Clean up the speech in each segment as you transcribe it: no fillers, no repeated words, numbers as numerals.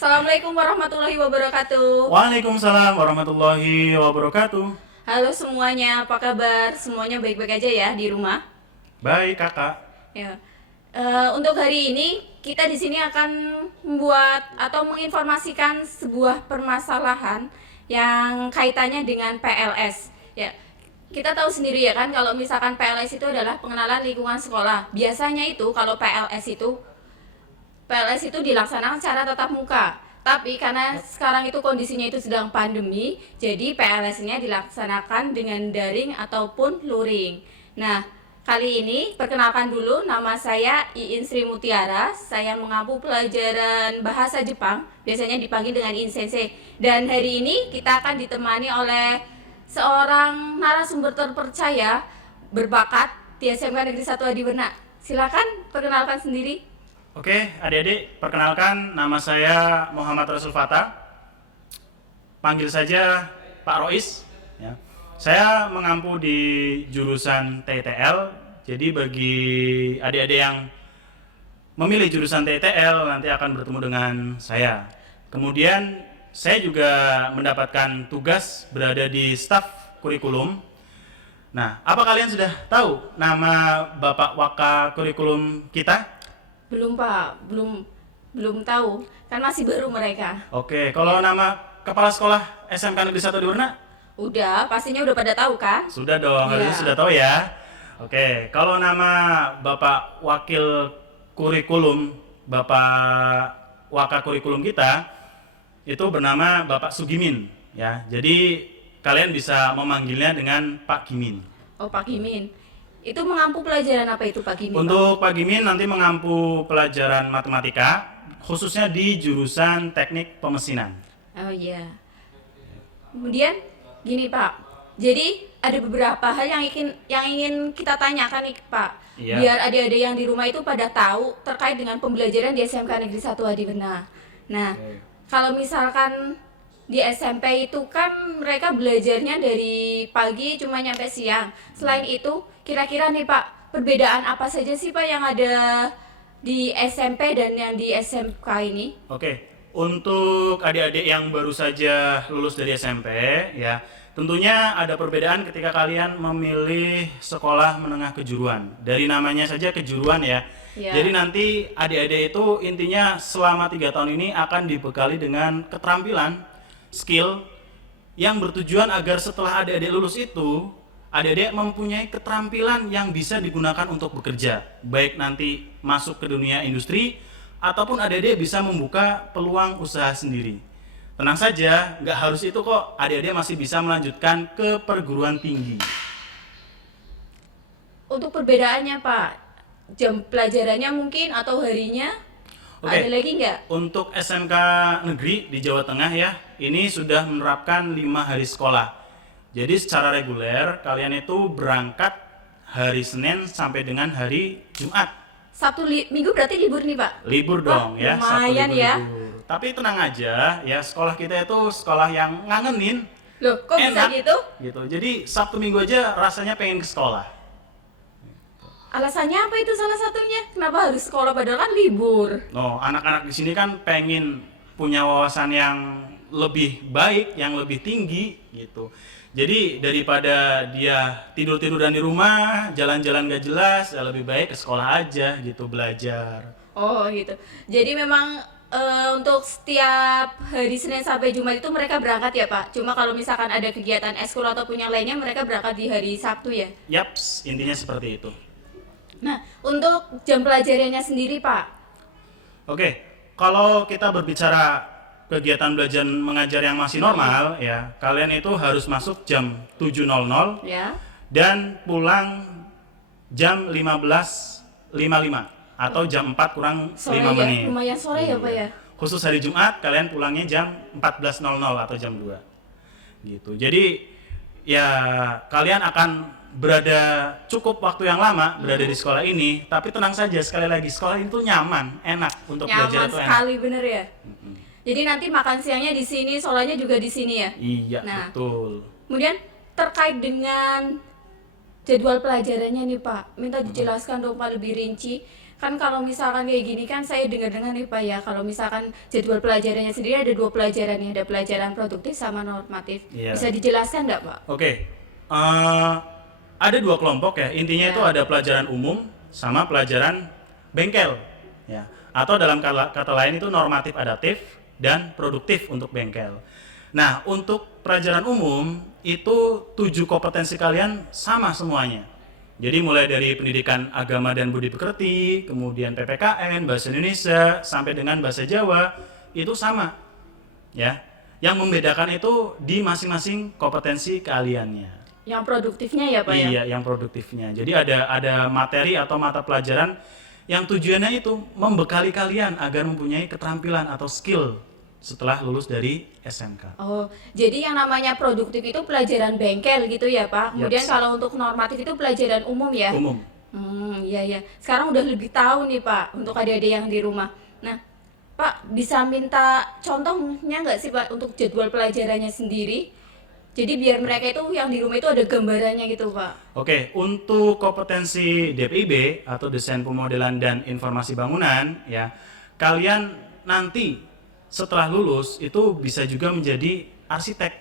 Assalamualaikum warahmatullahi wabarakatuh. Waalaikumsalam warahmatullahi wabarakatuh. Halo semuanya, apa kabar? Semuanya baik-baik aja ya di rumah? Baik, Kakak. Ya. Untuk hari ini kita di sini akan membuat atau menginformasikan sebuah permasalahan yang kaitannya dengan PLS. Ya, kita tahu sendiri ya kan kalau misalkan PLS itu adalah pengenalan lingkungan sekolah. Biasanya itu kalau PLS itu dilaksanakan secara tatap muka. Tapi karena sekarang itu kondisinya itu sedang pandemi, jadi PLS-nya dilaksanakan dengan daring ataupun luring. Nah, kali ini perkenalkan dulu, nama saya Iin Sri Mutiara. Saya mengampu pelajaran bahasa Jepang, biasanya dipanggil dengan In Sensei. Dan hari ini kita akan ditemani oleh seorang narasumber terpercaya berbakat di SMK Negeri 1 Adiwerna. Silakan perkenalkan sendiri. Oke, adik-adik, perkenalkan nama saya Muhammad Rasul Fatah. Panggil saja Pak Rois. Ya. Saya mengampu di jurusan TTL. Jadi bagi adik-adik yang memilih jurusan TTL nanti akan bertemu dengan saya. Kemudian saya juga mendapatkan tugas berada di staf kurikulum. Nah, apa kalian sudah tahu nama Bapak Waka kurikulum kita? Belum Pak, belum tahu. Kan masih baru mereka. Oke, kalau nama Kepala Sekolah SMK Negeri 1 Diurna? Udah, pastinya udah pada tahu kan? Sudah dong, harusnya Iya. sudah tahu ya. Oke, kalau nama Bapak Wakil Kurikulum, Bapak Waka Kurikulum kita, itu bernama Bapak Sugimin. Ya, jadi kalian bisa memanggilnya dengan Pak Gimin. Oh, Pak Gimin. Itu mengampu pelajaran apa itu Pak Gimin, Pak? Untuk Pak Gimin nanti mengampu pelajaran matematika, khususnya di jurusan teknik pemesinan. Oh iya. Kemudian gini Pak. Jadi ada beberapa hal yang ingin kita tanyakan nih Pak. Iya. Biar adik-adik yang di rumah itu pada tahu terkait dengan pembelajaran di SMK Negeri 1 Adiwerna. Nah, kalau misalkan di SMP itu kan mereka belajarnya dari pagi cuma nyampe siang. Selain itu, kira-kira nih Pak, perbedaan apa saja sih Pak yang ada di SMP dan yang di SMK ini? Oke, untuk adik-adik yang baru saja lulus dari SMP, ya, tentunya ada perbedaan ketika kalian memilih sekolah menengah kejuruan. Dari namanya saja kejuruan ya. Ya. Jadi nanti adik-adik itu intinya selama 3 tahun ini akan dibekali dengan keterampilan, skill yang bertujuan agar setelah adik-adik lulus itu, adik-adik mempunyai keterampilan yang bisa digunakan untuk bekerja, baik nanti masuk ke dunia industri ataupun adik-adik bisa membuka peluang usaha sendiri. Tenang saja, nggak harus itu kok, adik-adik masih bisa melanjutkan ke perguruan tinggi. Untuk perbedaannya Pak, jam pelajarannya mungkin atau harinya Oke. ada lagi nggak? Untuk SMK negeri di Jawa Tengah ya, ini sudah menerapkan 5 hari sekolah. Jadi secara reguler kalian itu berangkat hari Senin sampai dengan hari Jumat. Sabtu Minggu berarti libur nih Pak? Libur Wah, dong ya, Sabtu lumayan ya. libur. Tapi tenang aja ya, sekolah kita itu sekolah yang ngangenin, Loh, kok bisa enak gitu? gitu. Jadi Sabtu Minggu aja rasanya pengen ke sekolah. Alasannya apa itu salah satunya? Kenapa harus sekolah padahal kan libur? No, anak-anak di sini kan pengen punya wawasan yang lebih baik, yang lebih tinggi gitu. Jadi daripada dia tidur-tiduran di rumah, jalan-jalan gak jelas, ya lebih baik ke sekolah aja gitu belajar. Oh gitu. Jadi memang untuk setiap hari Senin sampai Jumat itu mereka berangkat ya Pak? Cuma kalau misalkan ada kegiatan eskul ataupun yang lainnya mereka berangkat di hari Sabtu ya? Yaps, intinya seperti itu. Nah, untuk jam pelajarannya sendiri Pak? Oke, kalau kita berbicara kegiatan belajar mengajar yang masih normal ya, kalian itu harus masuk jam 7.00 Ya. dan pulang jam 15.55 atau jam 4 kurang Sore 5 ya? menit. Lumayan sore ya Pak ya? Khusus hari Jumat kalian pulangnya jam 14.00 atau jam 2. Gitu. Jadi ya kalian akan berada cukup waktu yang lama berada di sekolah ini, tapi tenang saja, sekali lagi sekolah itu nyaman, enak untuk belajar Nyaman itu enak. sekali bener ya? Jadi nanti makan siangnya di sini, sekolahnya juga di sini ya? Iya, Nah. betul. Kemudian terkait dengan jadwal pelajarannya nih Pak, minta dijelaskan dong Pak lebih rinci. Kan kalau misalkan kayak gini kan saya dengar-dengar nih Pak ya, kalau misalkan jadwal pelajarannya sendiri ada 2 pelajaran nih, ada pelajaran produktif sama normatif. Iya. Bisa dijelaskan nggak Pak? Oke, eh, ada 2 kelompok ya. Intinya Ya. itu ada pelajaran umum sama pelajaran bengkel, ya. Atau dalam kata lain itu normatif adaptif dan produktif untuk bengkel. Nah, untuk pelajaran umum itu 7 kompetensi kalian sama semuanya. Jadi mulai dari pendidikan agama dan budi pekerti, kemudian PPKN, bahasa Indonesia, sampai dengan bahasa Jawa, itu sama. Ya. Yang membedakan itu di masing-masing kompetensi keahliannya. Yang produktifnya ya Pak ya? Iya, yang produktifnya. Jadi ada materi atau mata pelajaran yang tujuannya itu membekali kalian agar mempunyai keterampilan atau skill setelah lulus dari SMK. Oh, jadi yang namanya produktif itu pelajaran bengkel gitu ya Pak? Kemudian Yaps. kalau untuk normatif itu pelajaran umum ya? Umum. Iya ya. Sekarang udah lebih tahu nih Pak untuk adik-adik yang di rumah. Nah, Pak bisa minta contohnya nggak sih Pak untuk jadwal pelajarannya sendiri? Jadi biar mereka itu yang di rumah itu ada gambarannya gitu Pak. Oke, untuk kompetensi DPIB atau Desain Pemodelan dan Informasi Bangunan, ya, kalian nanti setelah lulus itu bisa juga menjadi arsitek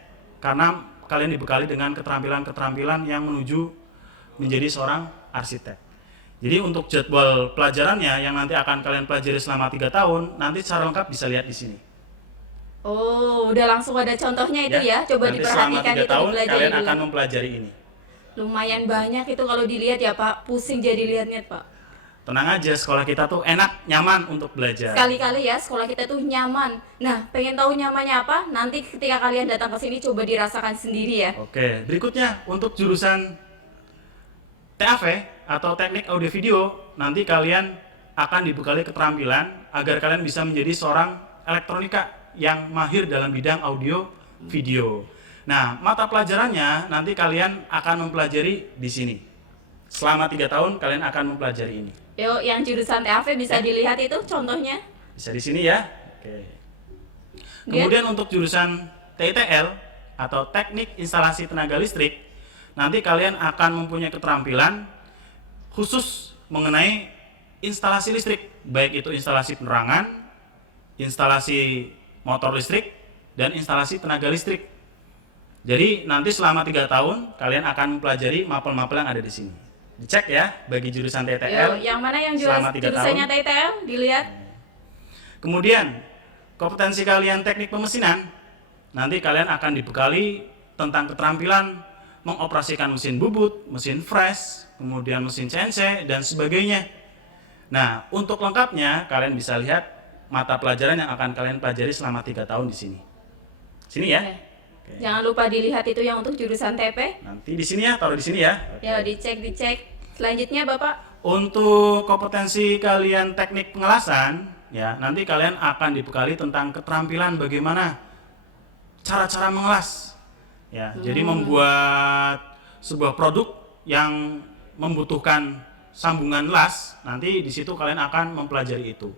karena kalian dibekali dengan keterampilan-keterampilan yang menuju menjadi seorang arsitek. Jadi untuk jadwal pelajarannya yang nanti akan kalian pelajari selama 3 tahun, nanti secara lengkap bisa lihat di sini. Oh, udah langsung ada contohnya itu ya? Coba Nanti selama diperhatikan 3 itu tahun dipelajari kalian dulu. akan mempelajari ini. Lumayan banyak itu kalau dilihat ya Pak, pusing jadi lihatnya Pak. Tenang aja, sekolah kita tuh enak, nyaman untuk belajar. Sekali-kali ya sekolah kita tuh nyaman. Nah, pengen tahu nyamannya apa? Nanti ketika kalian datang ke sini coba dirasakan sendiri ya. Oke, berikutnya untuk jurusan TAV atau Teknik Audio Video, nanti kalian akan dibekali keterampilan agar kalian bisa menjadi seorang elektronika yang mahir dalam bidang audio video. Nah, mata pelajarannya nanti kalian akan mempelajari di sini. Selama 3 tahun kalian akan mempelajari ini. Yuk, yang jurusan TAV bisa Ya. dilihat itu contohnya. Bisa di sini ya. Oke. Kemudian untuk jurusan TITL atau Teknik Instalasi Tenaga Listrik, nanti kalian akan mempunyai keterampilan khusus mengenai instalasi listrik, baik itu instalasi penerangan, instalasi motor listrik, dan instalasi tenaga listrik. Jadi nanti selama 3 tahun kalian akan mempelajari mapel-mapel yang ada di sini. Dicek ya bagi jurusan TTL. Yuk, yang mana yang selama 3 jurusannya tahun. TTL dilihat. Kemudian kompetensi kalian teknik pemesinan, nanti kalian akan dibekali tentang keterampilan mengoperasikan mesin bubut, mesin fresh, kemudian mesin CNC dan sebagainya. Nah, untuk lengkapnya kalian bisa lihat mata pelajaran yang akan kalian pelajari selama 3 tahun di sini. Sini ya. Oke. Jangan lupa dilihat itu yang untuk jurusan TP. Nanti di sini ya, taruh di sini ya. Ya, dicek. Selanjutnya Bapak. Untuk kompetensi kalian teknik pengelasan, ya, nanti kalian akan dibekali tentang keterampilan bagaimana cara-cara mengelas. Ya, jadi membuat sebuah produk yang membutuhkan sambungan las, nanti di situ kalian akan mempelajari itu.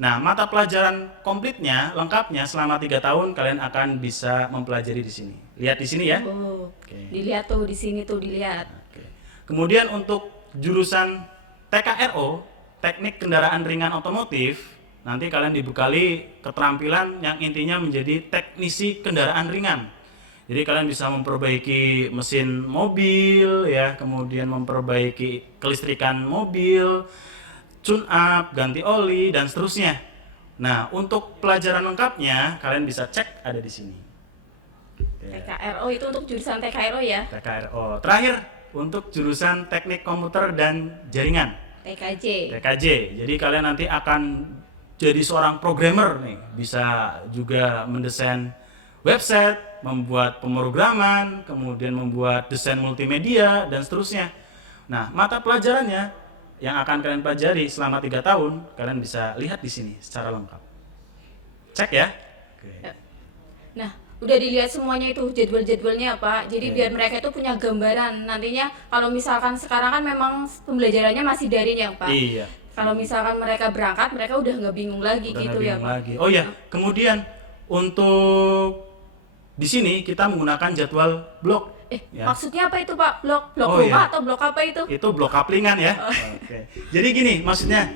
Nah, mata pelajaran komplitnya, lengkapnya selama 3 tahun kalian akan bisa mempelajari di sini. Lihat di sini ya. Oh, Oke. dilihat tuh di sini tuh dilihat. Oke. Kemudian untuk jurusan TKRO, Teknik Kendaraan Ringan Otomotif, nanti kalian dibekali keterampilan yang intinya menjadi teknisi kendaraan ringan. Jadi kalian bisa memperbaiki mesin mobil, ya, kemudian memperbaiki kelistrikan mobil, tune up, ganti oli, dan seterusnya. Nah, untuk pelajaran lengkapnya kalian bisa cek ada di sini. Ya. TKRO itu untuk jurusan TKRO ya. TKRO. Terakhir untuk jurusan Teknik Komputer dan Jaringan, TKJ. TKJ. Jadi kalian nanti akan jadi seorang programmer nih, bisa juga mendesain website, membuat pemrograman, kemudian membuat desain multimedia dan seterusnya. Nah, mata pelajarannya yang akan kalian pelajari selama 3 tahun, kalian bisa lihat di sini secara lengkap. Cek ya. Oke. Nah, udah dilihat semuanya itu jadwal-jadwalnya Pak. Jadi Oke. biar mereka itu punya gambaran. Nantinya kalau misalkan sekarang kan memang pembelajarannya masih daring ya Pak. Iya. Kalau misalkan mereka berangkat, mereka udah nggak bingung lagi Udah gitu nggak ya bingung Pak. lagi. Oh ya, kemudian untuk di sini kita menggunakan jadwal blok. Ya. Maksudnya apa itu Pak? Blok Oh, rumah iya. atau blok apa itu? Itu blok kaplingan ya. Oke. Jadi gini, maksudnya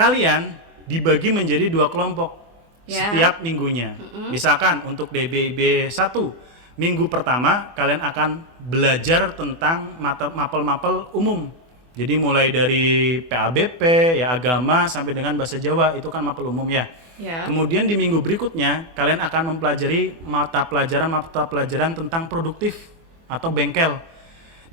kalian dibagi menjadi 2 kelompok Ya. setiap minggunya. Misalkan untuk DBIB 1, minggu pertama kalian akan belajar tentang mapel-mapel umum. Jadi mulai dari PABP, ya agama sampai dengan bahasa Jawa, itu kan mapel umum ya. Ya. Kemudian di minggu berikutnya kalian akan mempelajari mata pelajaran tentang produktif atau bengkel.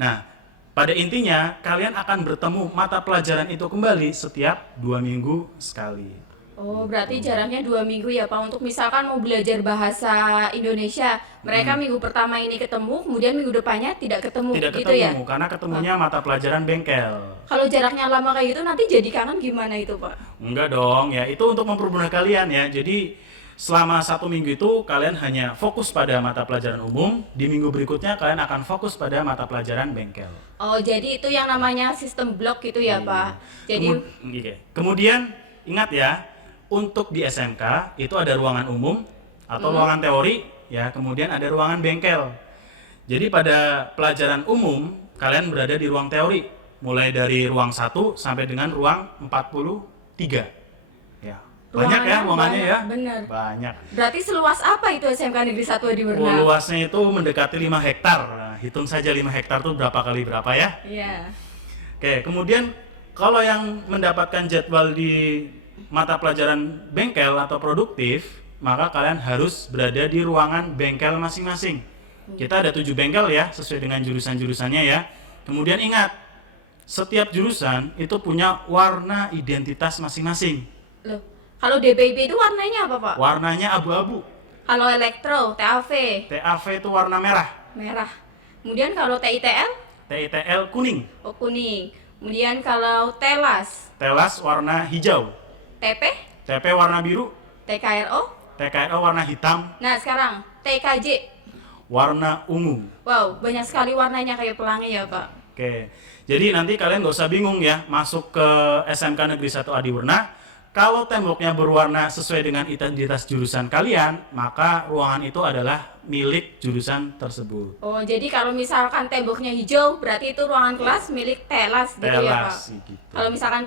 Nah, pada intinya kalian akan bertemu mata pelajaran itu kembali setiap 2 minggu sekali. Oh, berarti jaraknya 2 minggu ya Pak. Untuk misalkan mau belajar bahasa Indonesia, mereka minggu pertama ini ketemu, kemudian minggu depannya tidak ketemu, Tidak gitu ketemu ya? karena ketemunya mata pelajaran bengkel. Kalau jaraknya lama kayak gitu, nanti jadi kangen gimana itu Pak? Enggak dong, ya itu untuk mempermudah kalian ya. Jadi selama 1 minggu itu kalian hanya fokus pada mata pelajaran umum, di minggu berikutnya kalian akan fokus pada mata pelajaran bengkel. Oh, jadi itu yang namanya sistem blok gitu ya Pak? Jadi, Kemudian ingat ya, untuk di SMK itu ada ruangan umum atau ruangan teori ya, kemudian ada ruangan bengkel. Jadi pada pelajaran umum kalian berada di ruang teori mulai dari ruang 1 sampai dengan ruang 43. Ya. Banyak ya ruangannya ya? Bener. Banyak. Berarti seluas apa itu SMK Negeri 1 di Berna? Luasnya itu mendekati 5 hektar. Nah, hitung saja 5 hektar itu berapa kali berapa ya? Iya. Oke, kemudian kalau yang mendapatkan jadwal di mata pelajaran bengkel atau produktif, maka kalian harus berada di ruangan bengkel masing-masing. Kita ada 7 bengkel ya, sesuai dengan jurusan-jurusannya ya. Kemudian ingat, setiap jurusan itu punya warna identitas masing-masing. Loh, kalau DBIB itu warnanya apa Pak? Warnanya abu-abu. Kalau elektro, TAV, TAV itu warna merah, merah. Kemudian kalau TITL, TITL kuning, kuning. Kemudian kalau TELAS, TELAS warna hijau, TP, TP warna biru, TKRO. TKRO warna hitam, Nah, sekarang TKJ. warna ungu. Wow, banyak sekali warnanya kayak pelangi ya, Pak. Oke, jadi nanti kalian gak usah bingung ya masuk ke SMK Negeri 1 Adiwerna. Kalau temboknya berwarna sesuai dengan identitas jurusan kalian, maka ruangan itu adalah milik jurusan tersebut. Oh, jadi kalau misalkan temboknya hijau, berarti itu ruangan kelas milik TELAS gitu ya, Pak. Gitu. Kalau misalkan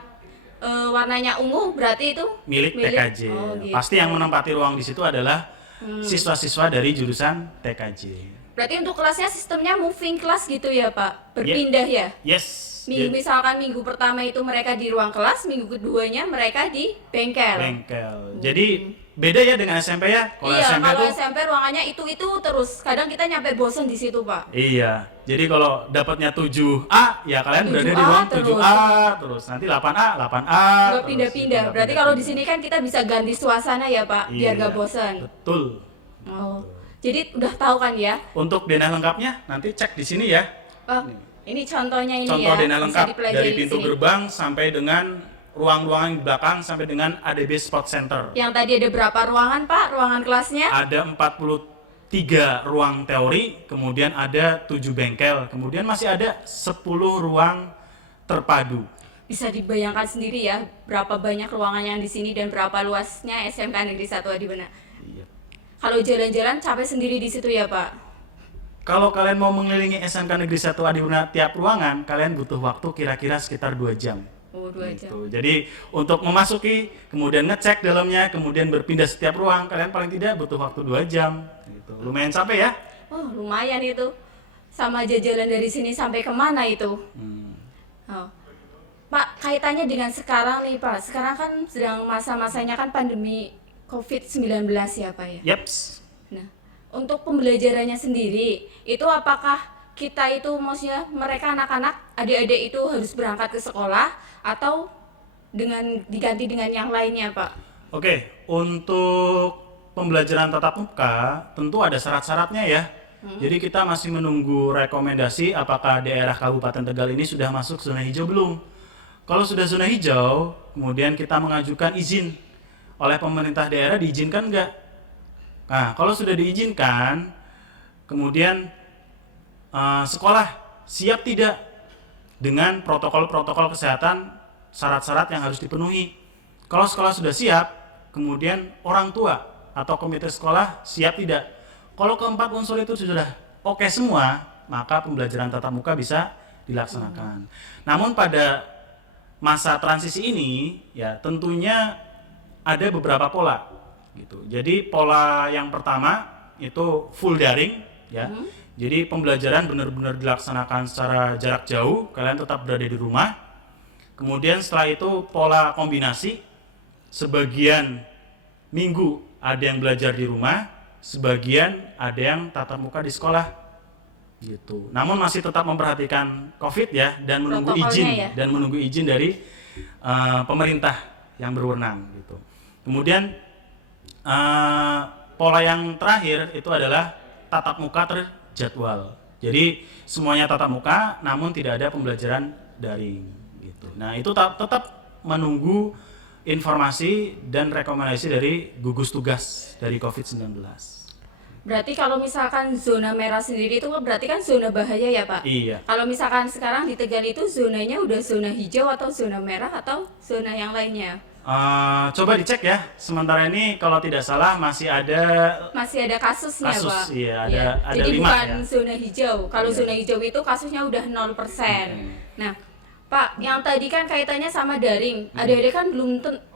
warnanya ungu, berarti itu Milik TKJ. Oh, gitu. Pasti yang menempati ruang di situ adalah siswa-siswa dari jurusan TKJ. Berarti untuk kelasnya sistemnya moving class gitu ya, Pak? Berpindah ya? Yes. Misalkan minggu pertama itu mereka di ruang kelas, minggu keduanya mereka di bengkel. Jadi beda ya dengan SMP ya? Iya, kalau SMP ruangannya itu terus. Kadang kita nyampe bosen di situ, Pak. Iya. Jadi kalau dapatnya 7A, ya kalian berada di 7A ruang terus. 7A terus. Nanti 8A, 8A. Nggak terus. pindah-pindah. Berarti kalau di sini kan kita bisa ganti suasana ya, Pak, biar Iya, gak bosan. Betul. Oh. Jadi udah tahu kan ya? Untuk denah lengkapnya nanti cek di sini ya. Oh, ini contohnya ini Contoh ya. denah bisa lengkap dipelajari dari di pintu sini. gerbang sampai dengan ruang-ruangan di belakang sampai dengan ADB Sport Center. Yang tadi ada berapa ruangan, Pak? Ruangan kelasnya? Ada 43 ruang teori, kemudian ada 7 bengkel, kemudian masih ada 10 ruang terpadu. Bisa dibayangkan sendiri ya, berapa banyak ruangan yang di sini dan berapa luasnya SMK Negeri 1 Adiwerna. Iya. Kalau jalan-jalan capek sendiri di situ ya, Pak? Kalau kalian mau mengelilingi SMK Negeri 1 Adiwerna tiap ruangan, kalian butuh waktu kira-kira sekitar 2 jam. Oh, 2 jam. Gitu. Jadi untuk memasuki, kemudian ngecek dalamnya, kemudian berpindah setiap ruang, kalian paling tidak butuh waktu 2 jam. Gitu. Lumayan capek ya? Oh, lumayan itu. Sama jalan dari sini sampai kemana itu? Oh. Pak, kaitannya dengan sekarang nih, Pak. Sekarang kan sedang masa-masanya kan pandemi COVID-19 ya, Pak ya? Yaps. Nah, untuk pembelajarannya sendiri, itu apakah kita itu maksudnya mereka anak-anak, adik-adik itu harus berangkat ke sekolah atau diganti dengan yang lainnya, Pak? Oke, untuk pembelajaran tatap muka tentu ada syarat-syaratnya ya. Jadi kita masih menunggu rekomendasi apakah daerah Kabupaten Tegal ini sudah masuk zona hijau belum. Kalau sudah zona hijau, kemudian kita mengajukan izin oleh pemerintah daerah, diizinkan enggak? Nah, kalau sudah diizinkan, kemudian sekolah siap tidak dengan protokol-protokol kesehatan, syarat-syarat yang harus dipenuhi. Kalau sekolah sudah siap, kemudian orang tua atau komite sekolah siap tidak. Kalau keempat unsur itu sudah oke semua, maka pembelajaran tatap muka bisa dilaksanakan. Namun pada masa transisi ini ya tentunya ada beberapa pola gitu. Jadi pola yang pertama itu full daring ya. Jadi pembelajaran benar-benar dilaksanakan secara jarak jauh, kalian tetap berada di rumah. Kemudian setelah itu pola kombinasi, sebagian minggu ada yang belajar di rumah, sebagian ada yang tatap muka di sekolah gitu. Namun masih tetap memperhatikan COVID ya dan menunggu Protokolnya izin dari pemerintah yang berwenang gitu. Kemudian pola yang terakhir itu adalah tatap muka terjadwal. Jadi semuanya tatap muka, namun tidak ada pembelajaran daring gitu. Nah itu tetap menunggu informasi dan rekomendasi dari gugus tugas dari COVID-19. Berarti kalau misalkan zona merah sendiri itu berarti kan zona bahaya ya Pak? Iya. Kalau misalkan sekarang di Tegal itu zonanya udah zona hijau atau zona merah atau zona yang lainnya? Coba dicek ya. Sementara ini kalau tidak salah masih ada kasusnya Pak. Iya, Ya, ada jadi 5 bukan ya. zona hijau. Kalau zona hijau itu kasusnya udah 0%. Nah, Pak, yang tadi kan kaitannya sama daring. Adik-adik kan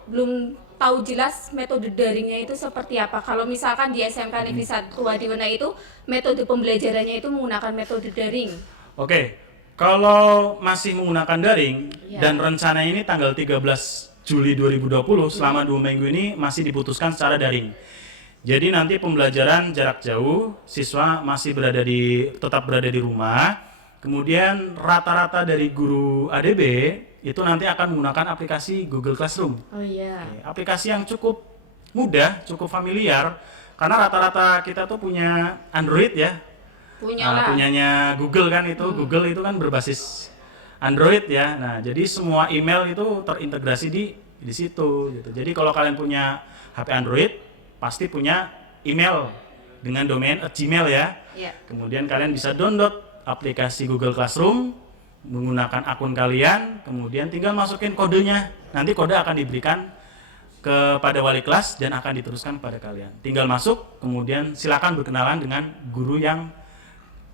belum tahu jelas metode daringnya itu seperti apa. Kalau misalkan di SMK Negeri 1 Adiwena itu metode pembelajarannya itu menggunakan metode daring. Oke. Kalau masih menggunakan daring Ya. dan rencana ini tanggal 13 Juli 2020 selama 2 minggu ini masih diputuskan secara daring. Jadi nanti pembelajaran jarak jauh, siswa masih tetap berada di rumah. Kemudian rata-rata dari guru ADB itu nanti akan menggunakan aplikasi Google Classroom. Oh iya. Oke, aplikasi yang cukup mudah, cukup familiar karena rata-rata kita tuh punya Android ya. Punyanya Google kan itu. Google itu kan berbasis Android ya. Nah, jadi semua email itu terintegrasi di situ gitu. Jadi kalau kalian punya HP Android, pasti punya email dengan domain @gmail ya. Iya. Kemudian kalian bisa download aplikasi Google Classroom menggunakan akun kalian, kemudian tinggal masukin kodenya. Nanti kode akan diberikan kepada wali kelas dan akan diteruskan kepada kalian. Tinggal masuk, kemudian silakan berkenalan dengan guru yang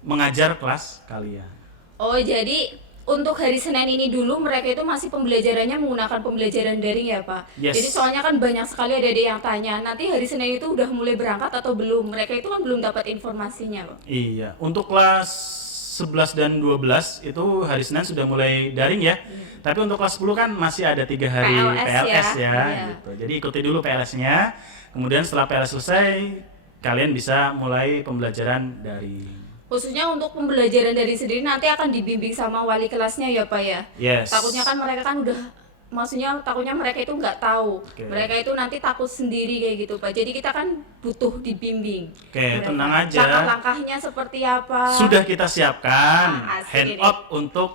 mengajar kelas kalian. Oh, jadi untuk hari Senin ini dulu mereka itu masih pembelajarannya menggunakan pembelajaran daring ya Pak? Yes. Jadi soalnya kan banyak sekali adik-adik yang tanya, nanti hari Senin itu udah mulai berangkat atau belum? Mereka itu kan belum dapat informasinya Pak. Iya, untuk kelas 11 dan 12 itu hari Senin sudah mulai daring ya. Tapi untuk kelas 10 kan masih ada 3 hari PLS ya. Iya. Gitu. Jadi ikuti dulu PLS-nya. Kemudian setelah PLS selesai, kalian bisa mulai pembelajaran daring. Khususnya untuk pembelajaran dari sendiri nanti akan dibimbing sama wali kelasnya ya Pak ya? Yes. Takutnya kan mereka kan takutnya mereka itu nggak tahu. Oke. Mereka itu nanti takut sendiri kayak gitu Pak. Jadi kita kan butuh dibimbing. Oke, tenang aja. Langkah-langkahnya seperti apa? Sudah kita siapkan asik ini. handout untuk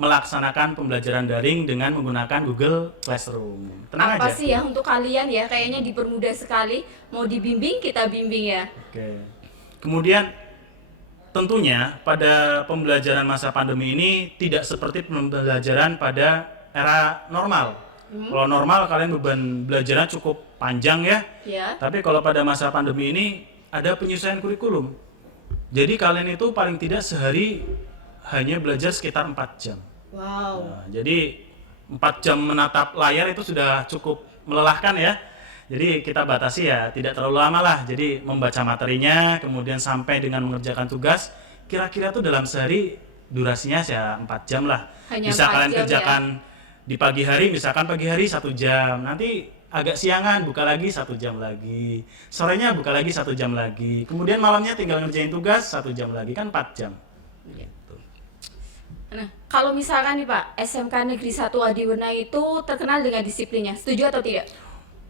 melaksanakan pembelajaran daring dengan menggunakan Google Classroom. Tenang Apa aja. sih ya untuk kalian ya? Kayaknya dipermudah sekali. Mau dibimbing, kita bimbing ya. Oke. Kemudian tentunya pada pembelajaran masa pandemi ini tidak seperti pembelajaran pada era normal. Kalau normal kalian beban belajarnya cukup panjang ya. Ya. Tapi kalau pada masa pandemi ini ada penyesuaian kurikulum. Jadi kalian itu paling tidak sehari hanya belajar sekitar 4 jam. Wow. Nah, jadi 4 jam menatap layar itu sudah cukup melelahkan ya. Jadi kita batasi ya, tidak terlalu lama lah. Jadi membaca materinya, kemudian sampai dengan mengerjakan tugas, kira-kira tuh dalam sehari durasinya ya 4 jam lah. Hanya Bisa 4 kalian jam kerjakan di pagi hari, misalkan pagi hari 1 jam. Nanti agak siangan buka lagi 1 jam lagi. Sorenya buka lagi 1 jam lagi. Kemudian malamnya tinggal ngerjain tugas 1 jam lagi, kan 4 jam. Gitu. Nah, kalau misalkan nih Pak, SMK Negeri 1 Adiwena itu terkenal dengan disiplinnya. Setuju atau tidak?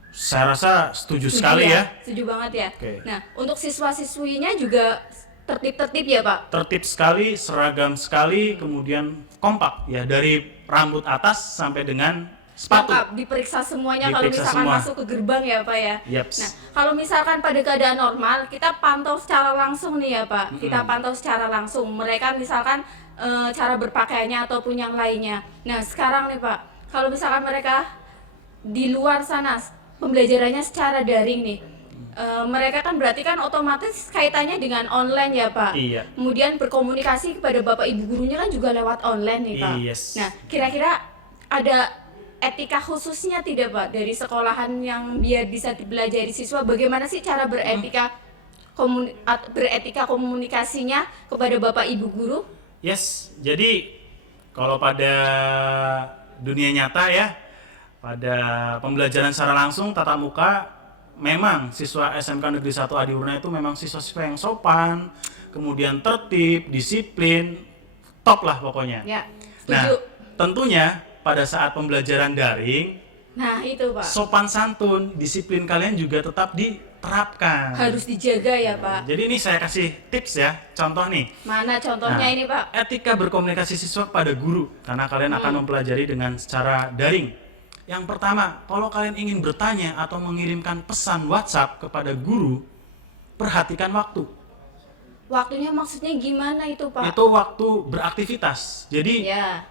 Saya rasa setuju sekali ya. Setuju banget ya. Oke. Nah, untuk siswa-siswinya juga tertib-tertib ya Pak? Tertib sekali, seragam sekali, kemudian kompak ya, dari rambut atas sampai dengan sepatu. Lengkap, diperiksa semuanya kalau Diperiksa misalkan semua. masuk ke gerbang ya Pak ya. Yaps. Nah, kalau misalkan pada keadaan normal, kita pantau secara langsung nih ya Pak. Kita pantau secara langsung. Mereka misalkan cara berpakaiannya ataupun yang lainnya. Nah, sekarang nih Pak, kalau misalkan mereka di luar sana pembelajarannya secara daring nih. Mereka kan berarti kan otomatis kaitannya dengan online ya Pak. Iya. Kemudian berkomunikasi kepada Bapak Ibu gurunya kan juga lewat online nih Pak. Yes. Nah, kira-kira ada etika khususnya tidak Pak dari sekolahan yang biar bisa dipelajari siswa bagaimana sih cara beretika komunikasinya kepada Bapak Ibu guru? Yes, jadi kalau pada dunia nyata ya, pada pembelajaran secara langsung tatap muka, memang siswa SMK Negeri 1 Adiwurna itu memang siswa-siswa yang sopan, kemudian tertib, disiplin, top lah pokoknya. Ya, Nah, setuju. tentunya pada saat pembelajaran daring, Nah, itu Pak. sopan santun, disiplin kalian juga tetap diterapkan. Harus dijaga ya Pak. Jadi ini saya kasih tips ya, contoh nih. Mana contohnya Nah, ini Pak? etika berkomunikasi siswa kepada guru, karena kalian akan mempelajari dengan secara daring. Yang pertama, kalau kalian ingin bertanya atau mengirimkan pesan WhatsApp kepada guru, perhatikan waktu. Waktunya maksudnya gimana itu Pak? Itu waktu beraktivitas. Jadi Ya.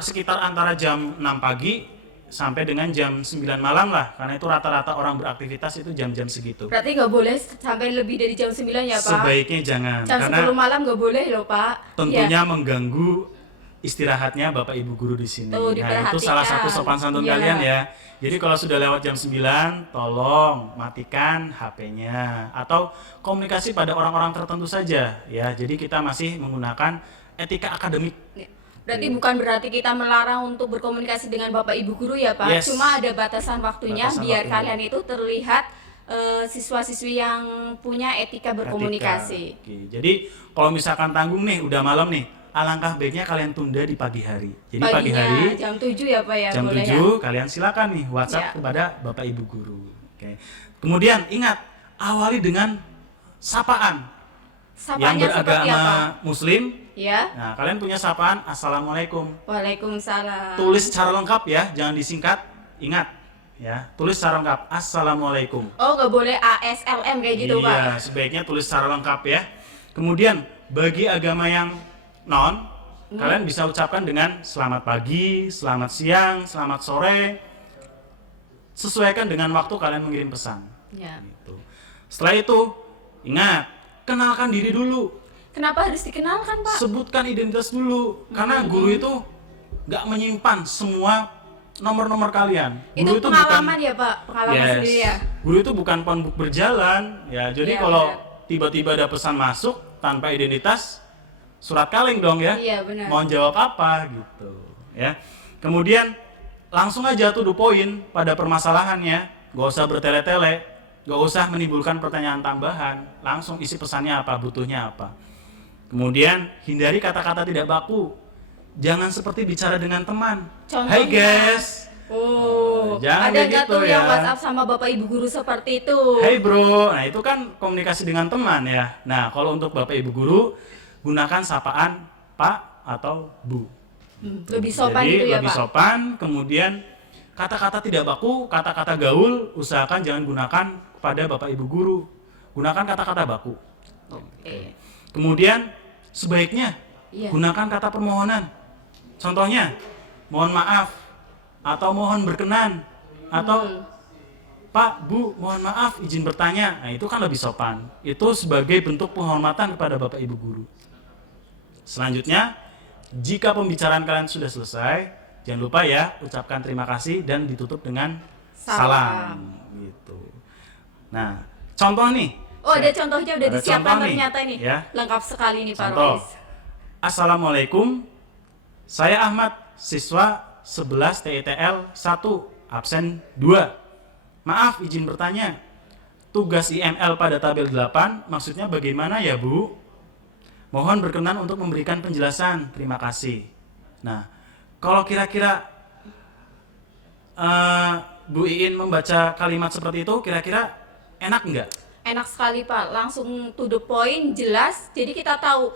sekitar antara jam 6 pagi sampai dengan jam 9 malam lah, karena itu rata-rata orang beraktivitas itu jam-jam segitu. Berarti nggak boleh sampai lebih dari jam 9 ya Pak? Sebaiknya jangan, Jam karena 10 malam nggak boleh loh Pak. tentunya Ya. mengganggu istirahatnya Bapak Ibu guru di sini. Tuh, Nah, itu salah satu sopan santun Iya. kalian ya. Jadi kalau sudah lewat jam 9, tolong matikan HP-nya atau komunikasi pada orang-orang tertentu saja ya. Jadi kita masih menggunakan etika akademik. Ya. Berarti bukan berarti kita melarang untuk berkomunikasi dengan Bapak Ibu guru ya Pak. Yes. Cuma ada batasan waktunya Batasan biar waktunya. kalian itu terlihat siswa-siswi yang punya etika berkomunikasi. Etika. Oke. Jadi kalau misalkan tanggung nih, udah malam nih, alangkah baiknya kalian tunda di pagi hari. Jadi pagi Paginya hari jam 7 ya Pak ya, jam boleh 7 kalian silakan nih WhatsApp Ya. kepada Bapak Ibu guru. Oke. Kemudian ingat, awali dengan sapaan. Yang Sapanya seperti apa? beragama Muslim, Ya. nah kalian punya sapaan Assalamualaikum. Waalaikumsalam. Tulis secara lengkap ya, jangan disingkat. Ingat ya, tulis secara lengkap Assalamualaikum. Oh, nggak boleh ASLM kayak gitu Pak. Iya, sebaiknya tulis secara lengkap ya. Kemudian bagi agama yang non, kalian bisa ucapkan dengan selamat pagi, selamat siang, selamat sore. Sesuaikan dengan waktu kalian mengirim pesan. Ya. Gitu. Setelah itu, ingat, kenalkan diri dulu. Kenapa harus dikenalkan Pak? Sebutkan identitas dulu, karena guru itu nggak menyimpan semua nomor-nomor kalian. Itu Guru pengalaman ya Pak, pengalaman Yes. sendiri ya. Guru itu bukan pembuk berjalan, ya. Jadi Iya, kalau benar. tiba-tiba ada pesan masuk tanpa identitas, surat kaleng dong ya. Iya, benar. Mau jawab apa gitu, ya. Kemudian langsung aja to the point pada permasalahannya, gak usah bertele-tele, gak usah menimbulkan pertanyaan tambahan, langsung isi pesannya apa, butuhnya apa. Kemudian hindari kata-kata tidak baku. Jangan seperti bicara dengan teman. Contohnya? Hai guys. Oh, Jangan ada kayak nggak gitu tuh yang ya. WhatsApp sama Bapak Ibu guru seperti itu? Hey bro, nah itu kan komunikasi dengan teman ya. Nah kalau untuk Bapak Ibu guru, gunakan sapaan Pak atau Bu. Lebih sopan Jadi gitu ya lebih Pak? sopan, kemudian kata-kata tidak baku, kata-kata gaul, usahakan jangan gunakan kepada Bapak Ibu guru. Gunakan kata-kata baku. Oke. Kemudian sebaiknya Iya. gunakan kata permohonan. Contohnya, mohon maaf, atau mohon berkenan, atau Pak, Bu, mohon maaf, izin bertanya. Nah, itu kan lebih sopan. Itu sebagai bentuk penghormatan kepada Bapak Ibu guru. Selanjutnya, jika pembicaraan kalian sudah selesai, jangan lupa ya, ucapkan terima kasih dan ditutup dengan salam. Gitu. Nah, contoh nih. Oh, ada contohnya udah Ada disiapkan contoh nih, ternyata ini. ya. Lengkap sekali nih Pak Contoh. Rois. Assalamualaikum, saya Ahmad, siswa 11 TITL 1, absen 2. Maaf, izin bertanya, tugas IML pada tabel 8 maksudnya bagaimana ya Bu? Mohon berkenan untuk memberikan penjelasan, terima kasih. Nah, kalau kira-kira Bu Iin membaca kalimat seperti itu, kira-kira enak nggak? Enak sekali Pak, langsung to the point, jelas. Jadi kita tahu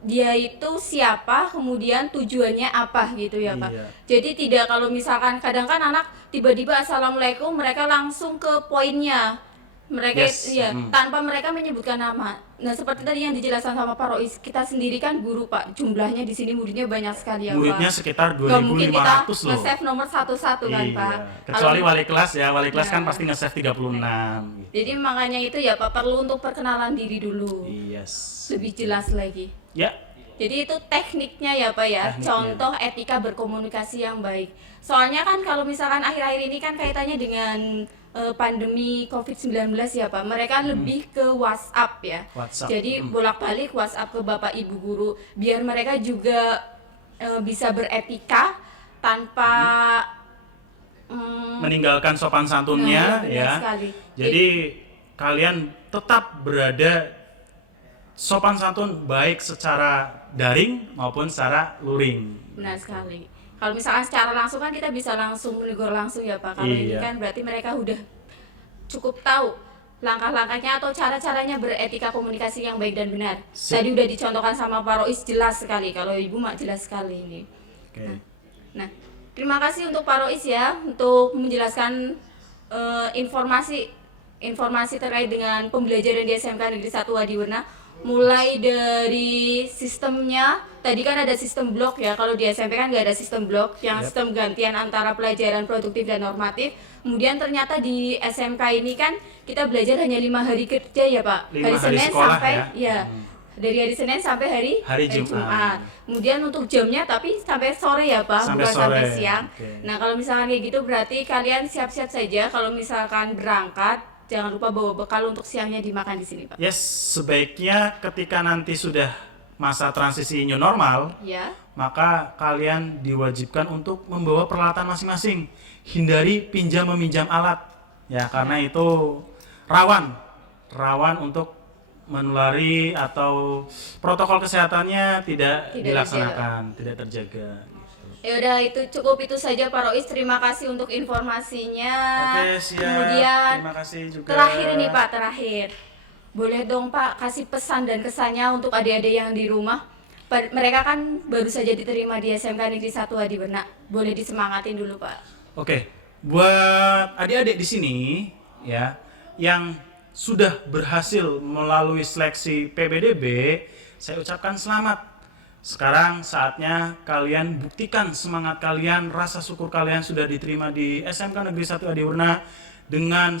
dia itu siapa, kemudian tujuannya apa gitu ya Pak. Iya. Jadi tidak kalau misalkan kadang kan anak tiba-tiba Assalamualaikum, mereka langsung ke poinnya. Mereka Yes. ya tanpa mereka menyebutkan nama. Nah, seperti tadi yang dijelaskan sama Pak Rois, kita sendiri kan guru Pak. Jumlahnya di sini muridnya banyak sekali ya Muridnya Pak. sekitar Gak mungkin kita 2.500 loh. nge-save nomor satu-satu kan Iya. Pak. Kecuali Kalau- wali kelas ya, wali kelas Ya. kan pasti nge-save 36 gitu. Jadi makanya itu ya Pak, perlu untuk perkenalan diri dulu. Yes. Lebih jelas lagi. Ya, Jadi itu tekniknya ya Pak ya, Tekniknya. contoh etika berkomunikasi yang baik. Soalnya kan kalau misalkan akhir-akhir ini kan kaitannya dengan pandemi COVID-19 ya Pak, mereka lebih ke WhatsApp ya. WhatsApp. Jadi bolak-balik WhatsApp ke Bapak Ibu guru, biar mereka juga bisa beretika tanpa Meninggalkan sopan santunnya benar ya. sekali. Jadi kalian tetap berada sopan santun baik secara daring maupun secara luring. Benar sekali. Kalau misalkan secara langsung kan kita bisa langsung menegur langsung ya Pak. Kalau ini Iya. kan berarti mereka udah cukup tahu langkah-langkahnya atau cara-caranya beretika komunikasi yang baik dan benar. Sip. Tadi udah dicontohkan sama Pak Rois jelas sekali. Kalau Ibu mak jelas sekali ini. Oke. Nah, terima kasih untuk Pak Rois ya untuk menjelaskan informasi terkait dengan pembelajaran di SMK Negeri 1 Adiwerna, mulai dari sistemnya. Tadi kan ada sistem blok ya, kalau di SMP kan nggak ada sistem blok, yang Yap. sistem gantian antara pelajaran produktif dan normatif. Kemudian ternyata di SMK ini kan kita belajar hanya 5 hari kerja ya Pak, 5 hari Senin sekolah sampai ya. dari hari Senin sampai Hari Jumat. Kemudian untuk jamnya tapi sampai sore ya Pak, Sampai bukan sore. sampai siang. Oke. Nah kalau misalkan kayak gitu berarti kalian siap-siap saja kalau misalkan berangkat, jangan lupa bawa bekal untuk siangnya dimakan di sini Pak. Yes, sebaiknya ketika nanti sudah masa transisi new normal, Ya, maka kalian diwajibkan untuk membawa peralatan masing-masing. Hindari pinjam meminjam alat, ya karena itu rawan untuk menulari atau protokol kesehatannya tidak dilaksanakan, tidak terjaga. ya udah itu cukup itu saja Pak Rois. Terima kasih untuk informasinya. Oke, siap. Kemudian Terima kasih juga. terakhir ini Pak, terakhir. Boleh dong Pak kasih pesan dan kesannya untuk adik-adik yang di rumah. Mereka kan baru saja diterima di SMK Negeri 1 Adiwerna. Boleh disemangatin dulu Pak. Oke, buat adik-adik di sini ya yang sudah berhasil melalui seleksi PBDB, saya ucapkan selamat. Sekarang saatnya kalian buktikan semangat kalian, rasa syukur kalian sudah diterima di SMK Negeri 1 Adiwerna dengan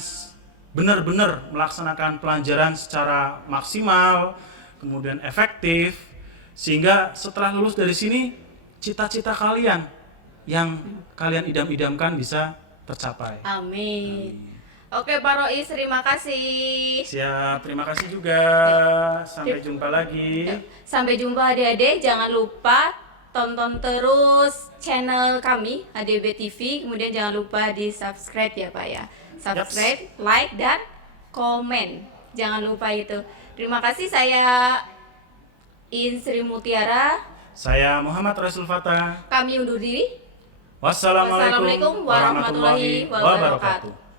benar-benar melaksanakan pelajaran secara maksimal, kemudian efektif, sehingga setelah lulus dari sini cita-cita kalian yang kalian idam-idamkan bisa tercapai. Amin. Oke Pak Rois, terima kasih. Siap, terima kasih juga. Sampai jumpa lagi. Sampai jumpa adik-adik. Jangan lupa tonton terus channel kami ADB TV. Kemudian jangan lupa di subscribe ya Pak ya. Subscribe, like, dan komen. Jangan lupa itu. Terima kasih, saya Sri Mutiara. Saya Muhammad Rasul Fatah. Kami undur diri. Wassalamualaikum Wassalamualaikum warahmatullahi wabarakatuh.